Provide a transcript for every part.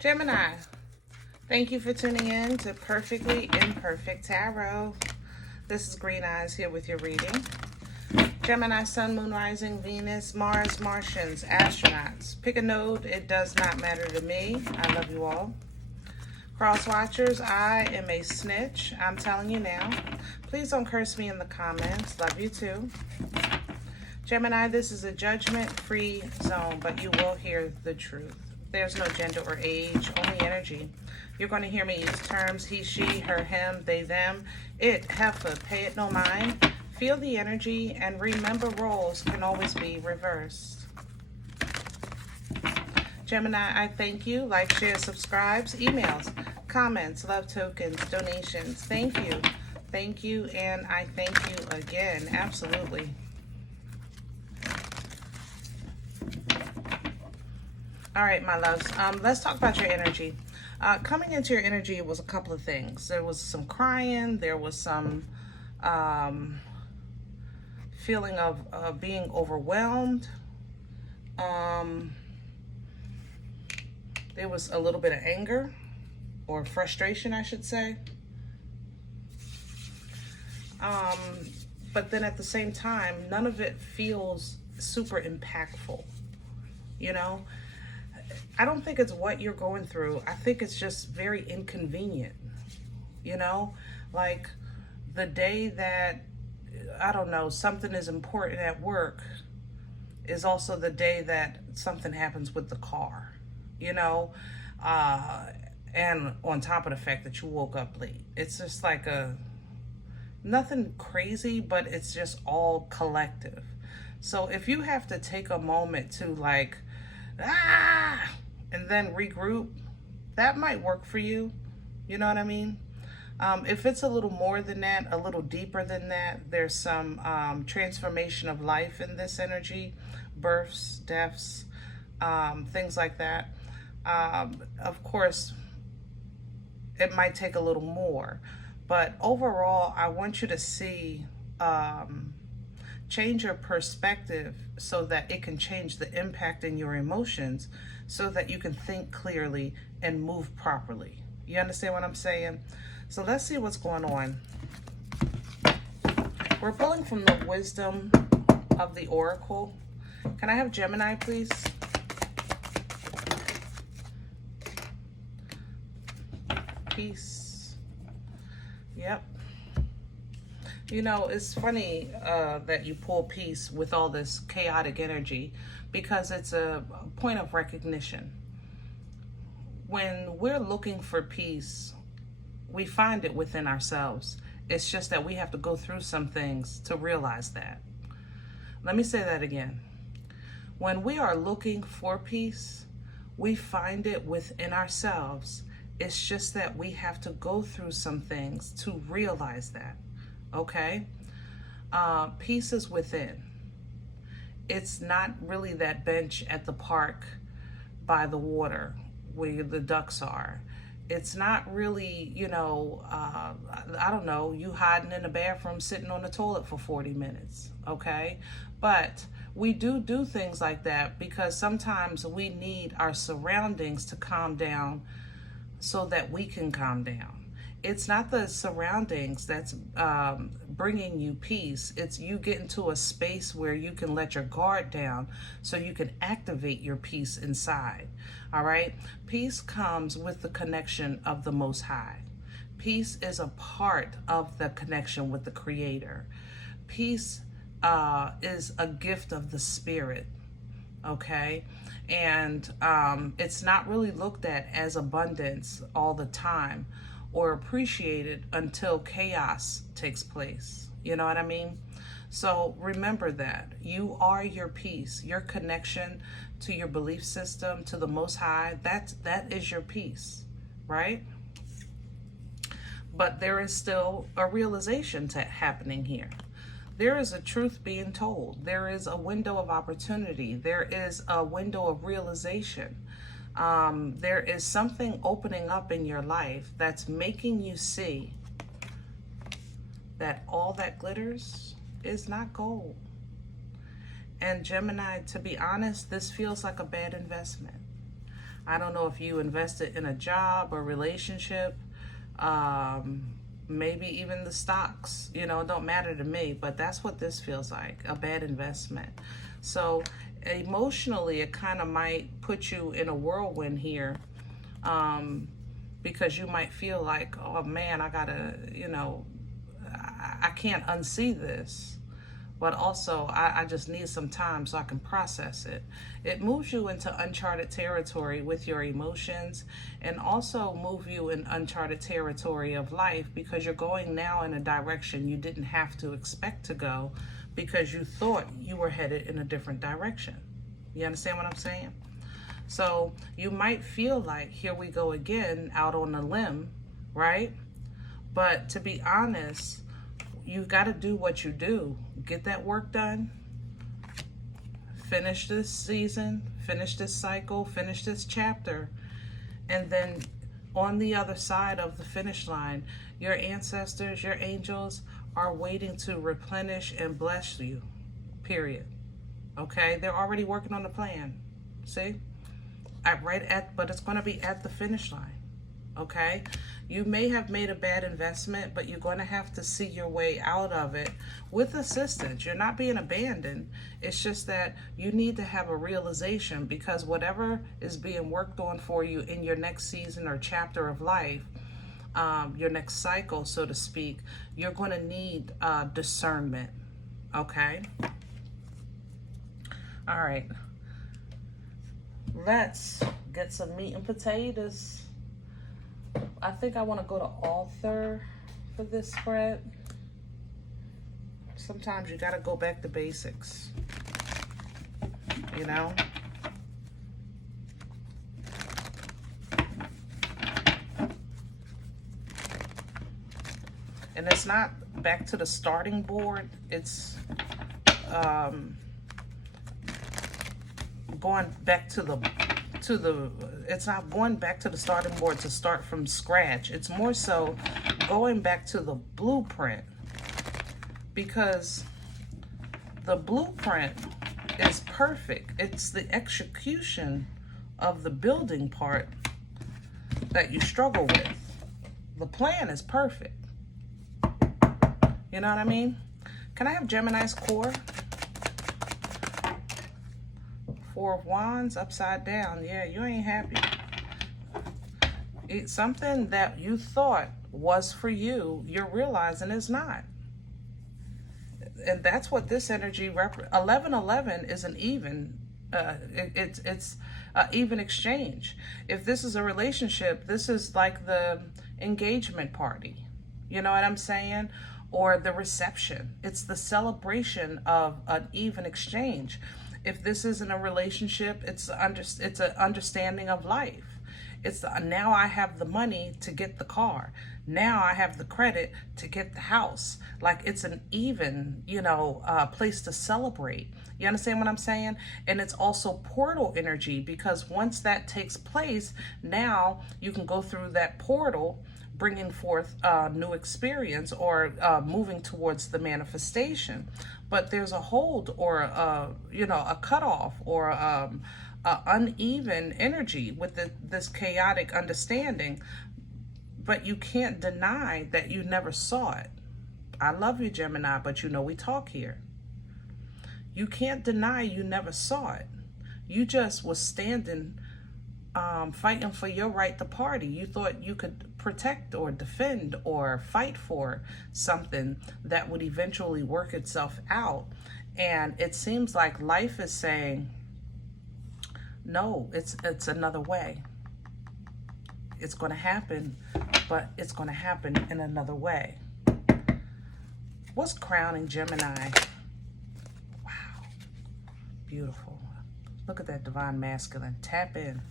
Gemini, thank you for tuning in to Perfectly Imperfect Tarot. This is Green Eyes here with your reading. Gemini, Sun, Moon, Rising, Venus, Mars, Martians, astronauts. Pick a node. It does not matter to me. I love you all. Cross watchers, I am a snitch. I'm telling you now. Please don't curse me in the comments. Love you too. Gemini, this is a judgment-free zone, but you will hear the truth. There's no gender or age, only energy. You're going to hear me use terms he, she, her, him, they, them, it, heifer, pay it no mind. Feel the energy and remember roles can always be reversed. Gemini, I thank you. Like, share, subscribes, emails, comments, love tokens, donations. Thank you. Thank you, and I thank you again. Absolutely. All right, my loves, let's talk about your energy. Coming into your energy was a couple of things. There was some crying. There was some feeling of being overwhelmed. There was a little bit of anger or frustration, I should say. But then at the same time, none of it feels super impactful, you know? I don't think it's what you're going through. I think it's just very inconvenient, you know? Like the day that, I don't know, something is important at work is also the day that something happens with the car, you know? And on top of the fact that you woke up late. It's just like nothing crazy, but it's just all collective. So if you have to take a moment to like, and then regroup, that might work for you. You know what I mean? If it's a little more than that, a little deeper than that, there's some transformation of life in this energy, births, deaths, things like that. Of course, it might take a little more, but overall, I want you to see, change your perspective so that it can change the impact in your emotions so that you can think clearly and move properly. You understand what I'm saying? So let's see what's going on. We're pulling from the wisdom of the Oracle. Can I have Gemini, please? Peace. Yep. You know, it's funny that you pull peace with all this chaotic energy because it's a point of recognition. When we're looking for peace, we find it within ourselves. It's just that we have to go through some things to realize that. Let me say that again. When we are looking for peace, we find it within ourselves. It's just that we have to go through some things to realize that. Okay? Peace is within. It's not really that bench at the park by the water where the ducks are. It's not really, you know, I don't know, you hiding in the bathroom sitting on the toilet for 40 minutes. Okay? But we do things like that because sometimes we need our surroundings to calm down so that we can calm down. It's not the surroundings that's bringing you peace. It's you get into a space where you can let your guard down so you can activate your peace inside. All right? Peace comes with the connection of the Most High. Peace is a part of the connection with the Creator. Peace is a gift of the Spirit. Okay? And it's not really looked at as abundance all the time or appreciated until chaos takes place. You know what I mean? So remember that. You are your peace. Your connection to your belief system, to the Most High, that is your peace, right? But there is still a realization happening here. There is a truth being told. There is a window of opportunity. There is a window of realization. There is something opening up in your life that's making you see that all that glitters is not gold. And Gemini, to be honest, this feels like a bad investment. I don't know if you invested in a job or relationship, maybe even the stocks, you know, it don't matter to me, but that's what this feels like, a bad investment. So emotionally, it kind of might put you in a whirlwind here, because you might feel like, oh man, I gotta, you know, I can't unsee this. But also, I just need some time so I can process it. It moves you into uncharted territory with your emotions, and also move you in uncharted territory of life, because you're going now in a direction you didn't have to expect to go, because you thought you were headed in a different direction. You understand what I'm saying? So you might feel like, here we go again, out on a limb, right? But to be honest, you've got to do what you do. Get that work done. Finish this season, finish this cycle, finish this chapter. And then on the other side of the finish line, your ancestors, your angels are waiting to replenish and bless you, period. Okay? They're already working on the plan. See? But it's going to be at the finish line. Okay? You may have made a bad investment, but you're going to have to see your way out of it with assistance. You're not being abandoned. It's just that you need to have a realization, because whatever is being worked on for you in your next season or chapter of life, your next cycle, so to speak, you're going to need discernment. Okay? All right. Let's get some meat and potatoes. I think I want to go to author for this spread. Sometimes you got to go back to basics, you know? And it's not back to the starting board. It's going back to the it's not going back to the starting board to start from scratch. It's more so going back to the blueprint, because the blueprint is perfect. It's the execution of the building part that you struggle with. The plan is perfect. You know what I mean? Can I have Gemini's core? Four of Wands upside down. Yeah, you ain't happy. It's something that you thought was for you, you're realizing it's not. And that's what this energy 1111 is an even. It's an even exchange. If this is a relationship, this is like the engagement party. You know what I'm saying? Or the reception. It's the celebration of an even exchange. If this isn't a relationship, it's an understanding of life. It's now I have the money to get the car. Now I have the credit to get the house. Like, it's an even, place to celebrate. You understand what I'm saying? And it's also portal energy, because once that takes place, now you can go through that portal, bringing forth new experience, or moving towards the manifestation. But there's a hold, or a cutoff, or uneven energy with this chaotic understanding. But you can't deny that you never saw it. I love you, Gemini, but we talk here. You can't deny you never saw it. You just was standing, fighting for your right to party. You thought you could protect or defend or fight for something that would eventually work itself out. And it seems like life is saying, no, it's another way. It's going to happen, but it's going to happen in another way. What's crowning Gemini? Wow. Beautiful. Look at that divine masculine. Tap in.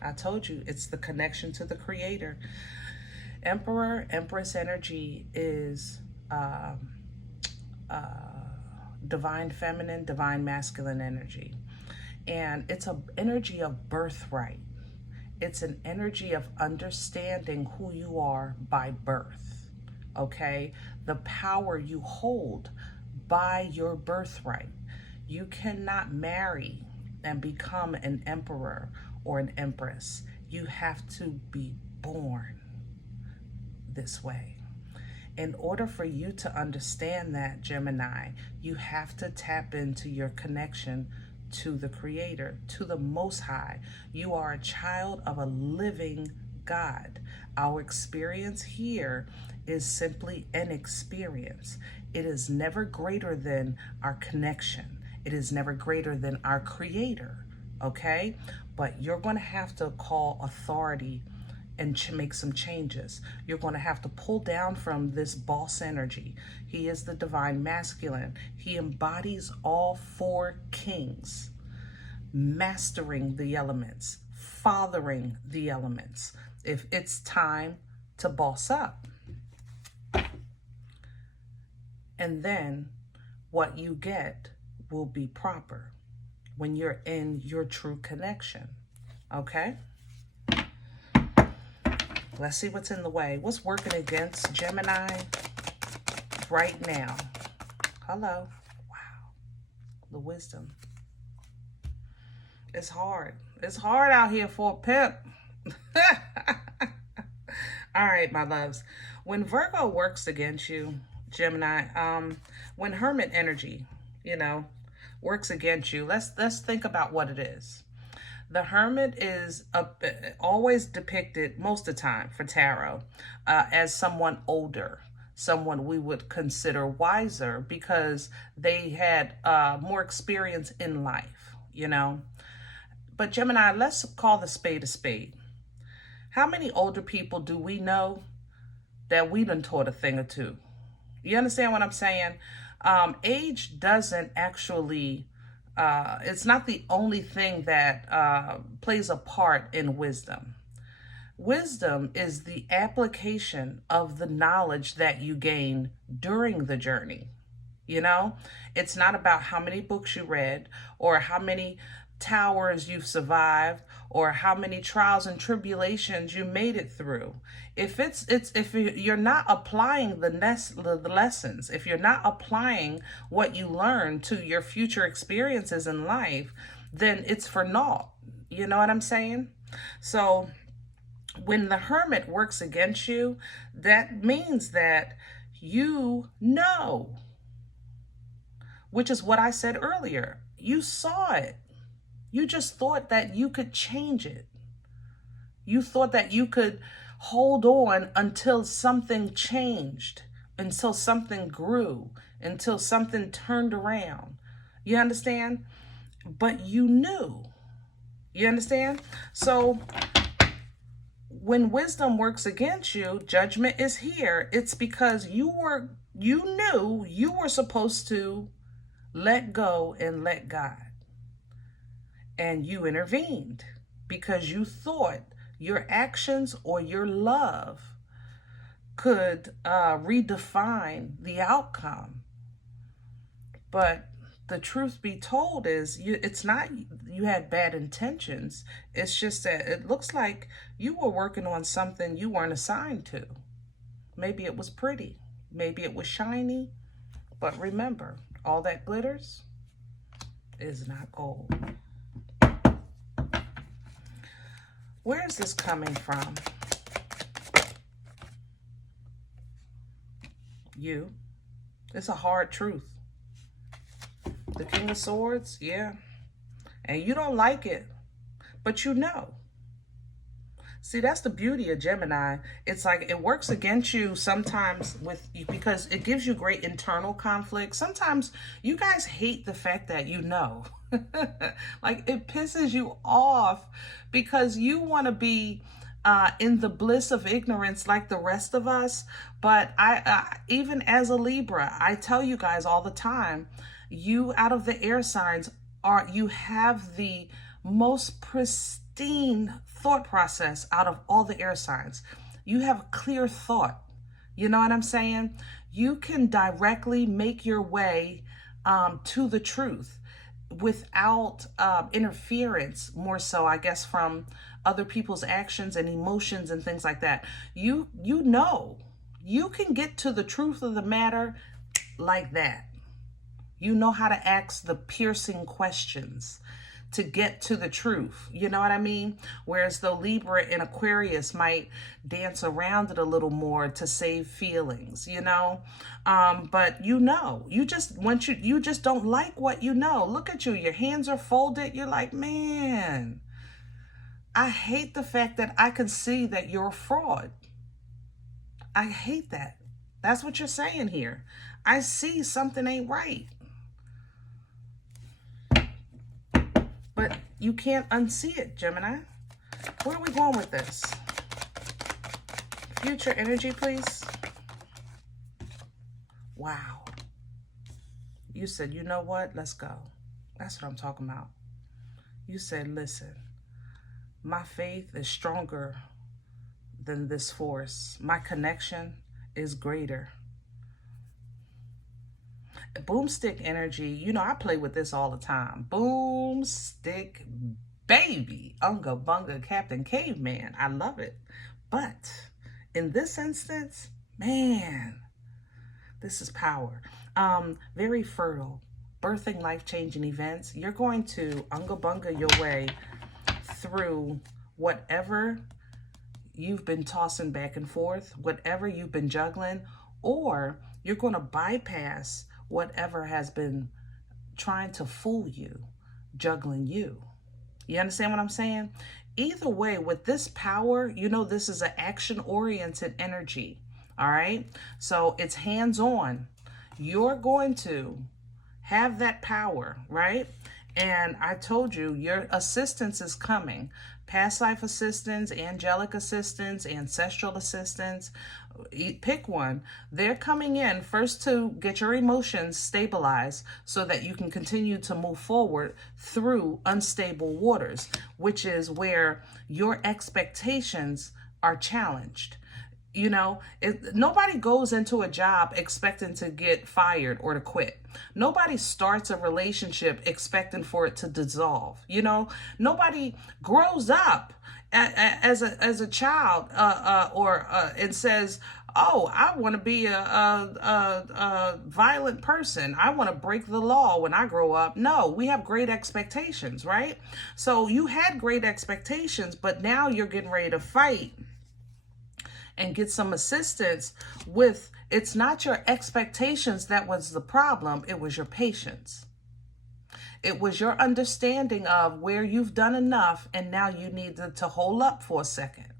I told you, it's the connection to the creator. Emperor, Empress energy is divine feminine, divine masculine energy. And it's an energy of birthright. It's an energy of understanding who you are by birth, okay? The power you hold by your birthright. You cannot marry and become an emperor or an empress. You have to be born this way. In order for you to understand that, Gemini, you have to tap into your connection to the Creator, to the Most High. You are a child of a living God. Our experience here is simply an experience. It is never greater than our connection. It is never greater than our Creator, okay? But you're going to have to call authority and make some changes. You're going to have to pull down from this boss energy. He is the divine masculine. He embodies all four kings, mastering the elements, fathering the elements. If it's time to boss up. And then what you get will be proper when you're in your true connection. Okay? Let's see what's in the way. What's working against Gemini right now? Hello. Wow. The wisdom. It's hard. It's hard out here for a pimp. All right, my loves. When Virgo works against you, Gemini, when Hermit energy, works against you, let's think about what it is. The Hermit is always depicted most of the time for tarot as someone older, someone we would consider wiser because they had more experience in life, But Gemini, let's call the spade a spade. How many older people do we know that we done taught a thing or two? You understand what I'm saying? Age doesn't actually... it's not the only thing that plays a part in wisdom. Wisdom is the application of the knowledge that you gain during the journey. It's not about how many books you read or how many towers you've survived or how many trials and tribulations you made it through. If you're not applying the lessons, if you're not applying what you learned to your future experiences in life, then it's for naught. You know what I'm saying? So when the Hermit works against you, that means that you know, which is what I said earlier. You saw it. You just thought that you could change it. You thought that you could hold on until something changed, until something grew, until something turned around. You understand? But you knew. You understand? So when wisdom works against you, judgment is here. It's because you knew you were supposed to let go and let God. And you intervened because you thought your actions or your love could redefine the outcome. But the truth be told is it's not you had bad intentions. It's just that it looks like you were working on something you weren't assigned to. Maybe it was pretty. Maybe it was shiny. But remember, all that glitters is not gold. Where is this coming from? You. It's a hard truth. The King of Swords, yeah. And you don't like it, but you know. See, that's the beauty of Gemini. It's like it works against you sometimes because it gives you great internal conflict. Sometimes you guys hate the fact that you know. Like it pisses you off because you want to be in the bliss of ignorance like the rest of us. But I even as a Libra, I tell you guys all the time, you out of the air signs you have the most pristine thought process out of all the air signs. You have clear thought. You know what I'm saying? You can directly make your way to the truth without interference, more so, I guess, from other people's actions and emotions and things like that. You know, you can get to the truth of the matter like that. You know how to ask the piercing questions to get to the truth. You know what I mean? Whereas the Libra and Aquarius might dance around it a little more to save feelings, you know? But you know, you just don't like what you know. Look at you, your hands are folded. You're like, man, I hate the fact that I can see that you're a fraud. I hate that. That's what you're saying here. I see something ain't right. But you can't unsee it, Gemini. Where are we going with this? Future energy, please. Wow. You said, you know what? Let's go. That's what I'm talking about. You said, listen, my faith is stronger than this force. My connection is greater. Boomstick energy, you know, I play with this all the time. Boomstick baby, unga bunga Captain Caveman. I love it. But in this instance, man, this is power. Very fertile, birthing life-changing events. You're going to unga bunga your way through whatever you've been tossing back and forth, whatever you've been juggling, or you're going to bypass whatever has been trying to fool you, juggling you. You understand what I'm saying? Either way, with this power, you know, this is an action-oriented energy, all right? So it's hands-on. You're going to have that power, right? And I told you, your assistance is coming. Past life assistance, angelic assistance, ancestral assistance, pick one. They're coming in first to get your emotions stabilized so that you can continue to move forward through unstable waters, which is where your expectations are challenged. You know, nobody goes into a job expecting to get fired or to quit. Nobody starts a relationship expecting for it to dissolve. You know, nobody grows up as a child and says, oh, I want to be a violent person. I want to break the law when I grow up. No, we have great expectations, right? So you had great expectations, but now you're getting ready to fight and get some assistance with, it's not your expectations that was the problem, it was your patience. It was your understanding of where you've done enough and now you need to hold up for a second.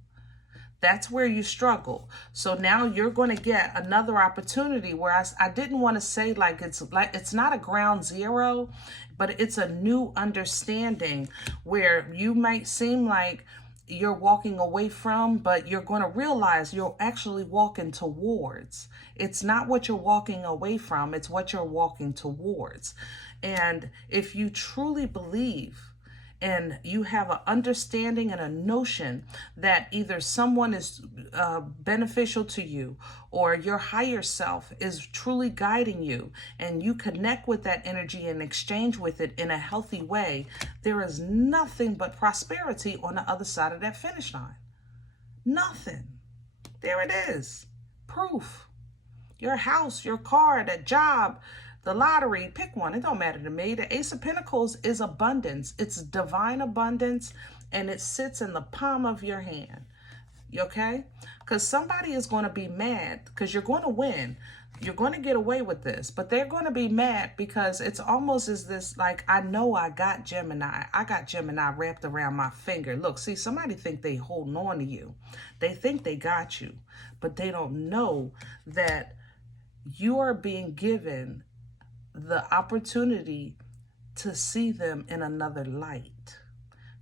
That's where you struggle. So now you're going to get another opportunity where I didn't want to say like it's not a ground zero, but it's a new understanding where you might seem like you're walking away from, but you're going to realize you're actually walking towards. It's not what you're walking away from, it's what you're walking towards. And if you truly believe and you have an understanding and a notion that either someone is beneficial to you or your higher self is truly guiding you and you connect with that energy and exchange with it in a healthy way, there is nothing but prosperity on the other side of that finish line. Nothing. There it is. Proof. Your house, your car, that job, the lottery, pick one. It don't matter to me. The Ace of Pentacles is abundance. It's divine abundance, and it sits in the palm of your hand. You okay? Because somebody is going to be mad because you're going to win. You're going to get away with this, but they're going to be mad because it's almost as this, like, I know I got Gemini. I got Gemini wrapped around my finger. Look, see, somebody think they holding on to you. They think they got you, but they don't know that you are being given the opportunity to see them in another light.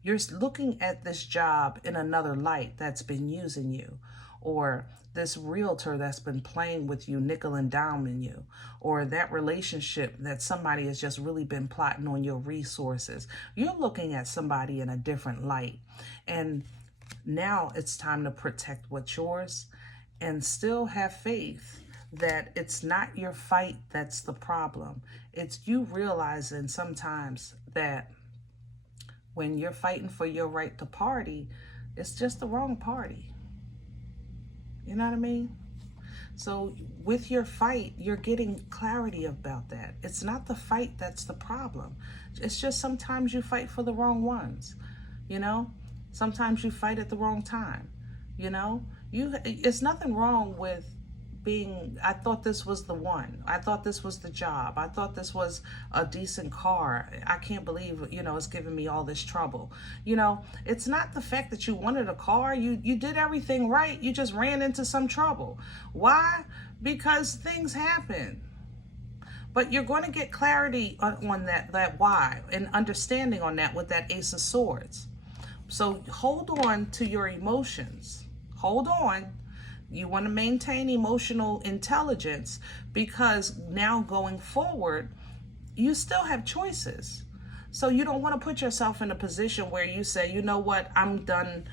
You're looking at this job in another light that's been using you, or this realtor that's been playing with you, nickel and diming you, or that relationship that somebody has just really been plotting on your resources. You're looking at somebody in a different light. And now it's time to protect what's yours and still have faith that it's not your fight that's the problem. It's you realizing sometimes that when you're fighting for your right to party, it's just the wrong party. You know what I mean? So with your fight, you're getting clarity about that. It's not the fight that's the problem. It's just sometimes you fight for the wrong ones, you know? Sometimes you fight at the wrong time, you know? It's nothing wrong with being, I thought this was the one. I thought this was the job. I thought this was a decent car. I can't believe, you know, it's giving me all this trouble. You know, it's not the fact that you wanted a car. You did everything right. You just ran into some trouble. Why? Because things happen. But you're going to get clarity on that why, and understanding on that with that Ace of Swords. So hold on to your emotions. Hold on. You want to maintain emotional intelligence, because now going forward, you still have choices. So you don't want to put yourself in a position where you say, you know what, I'm done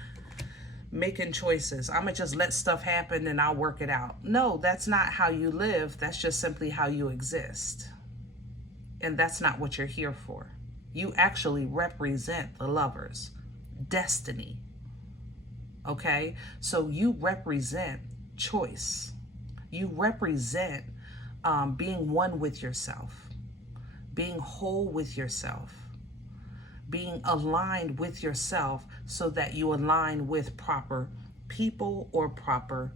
making choices. I'm going to just let stuff happen and I'll work it out. No, that's not how you live. That's just simply how you exist. And that's not what you're here for. You actually represent the Lovers, destiny. Okay, so you represent choice. You represent being one with yourself, being whole with yourself, being aligned with yourself, so that you align with proper people or proper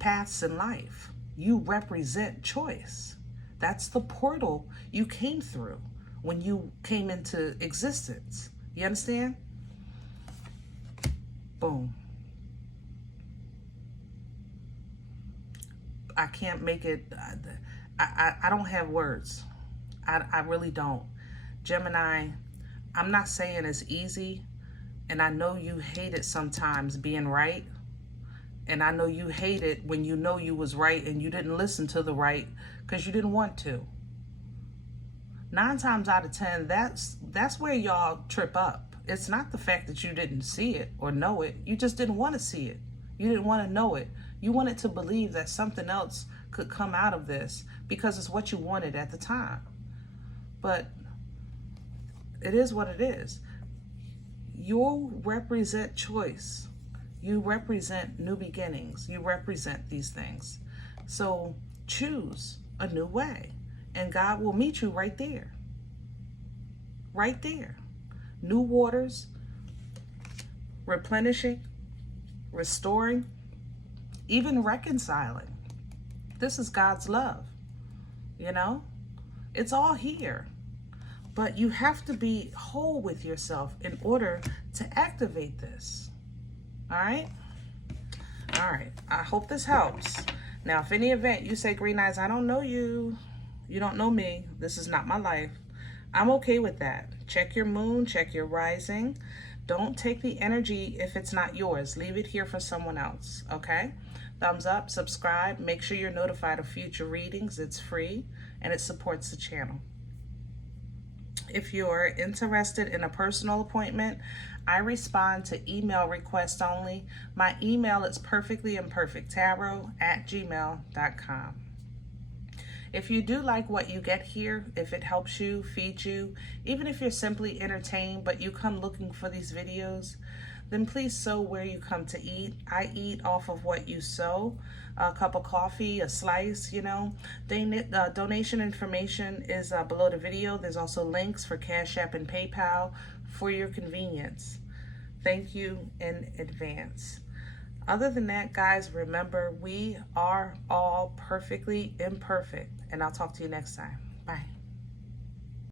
paths in life. You represent choice. That's the portal you came through when you came into existence. You understand? Boom. I can't make it. I don't have words. I really don't. Gemini, I'm not saying it's easy, and I know you hate it sometimes being right, and I know you hate it when you know you was right and you didn't listen to the right because you didn't want to. 9 times out of 10, that's where y'all trip up. It's not the fact that you didn't see it or know it. You just didn't want to see it. You didn't want to know it. You wanted to believe that something else could come out of this because it's what you wanted at the time. But it is what it is. You represent choice. You represent new beginnings. You represent these things. So choose a new way, and God will meet you right there. Right there. New waters, replenishing, restoring, even reconciling. This is God's love, you know? It's all here. But you have to be whole with yourself in order to activate this. All right? All right. I hope this helps. Now, if any event you say, Green Eyes, I don't know you. You don't know me. This is not my life. I'm okay with that. Check your moon, check your rising. Don't take the energy if it's not yours. Leave it here for someone else, okay? Thumbs up, subscribe. Make sure you're notified of future readings. It's free, and it supports the channel. If you're interested in a personal appointment, I respond to email requests only. My email is perfectlyimperfecttarot@gmail.com. If you do like what you get here, if it helps you, feeds you, even if you're simply entertained but you come looking for these videos, then please sow where you come to eat. I eat off of what you sow. A cup of coffee, a slice, you know. Donation information is below the video. There's also links for CashApp and PayPal for your convenience. Thank you in advance. Other than that, guys, remember, we are all perfectly imperfect. And I'll talk to you next time.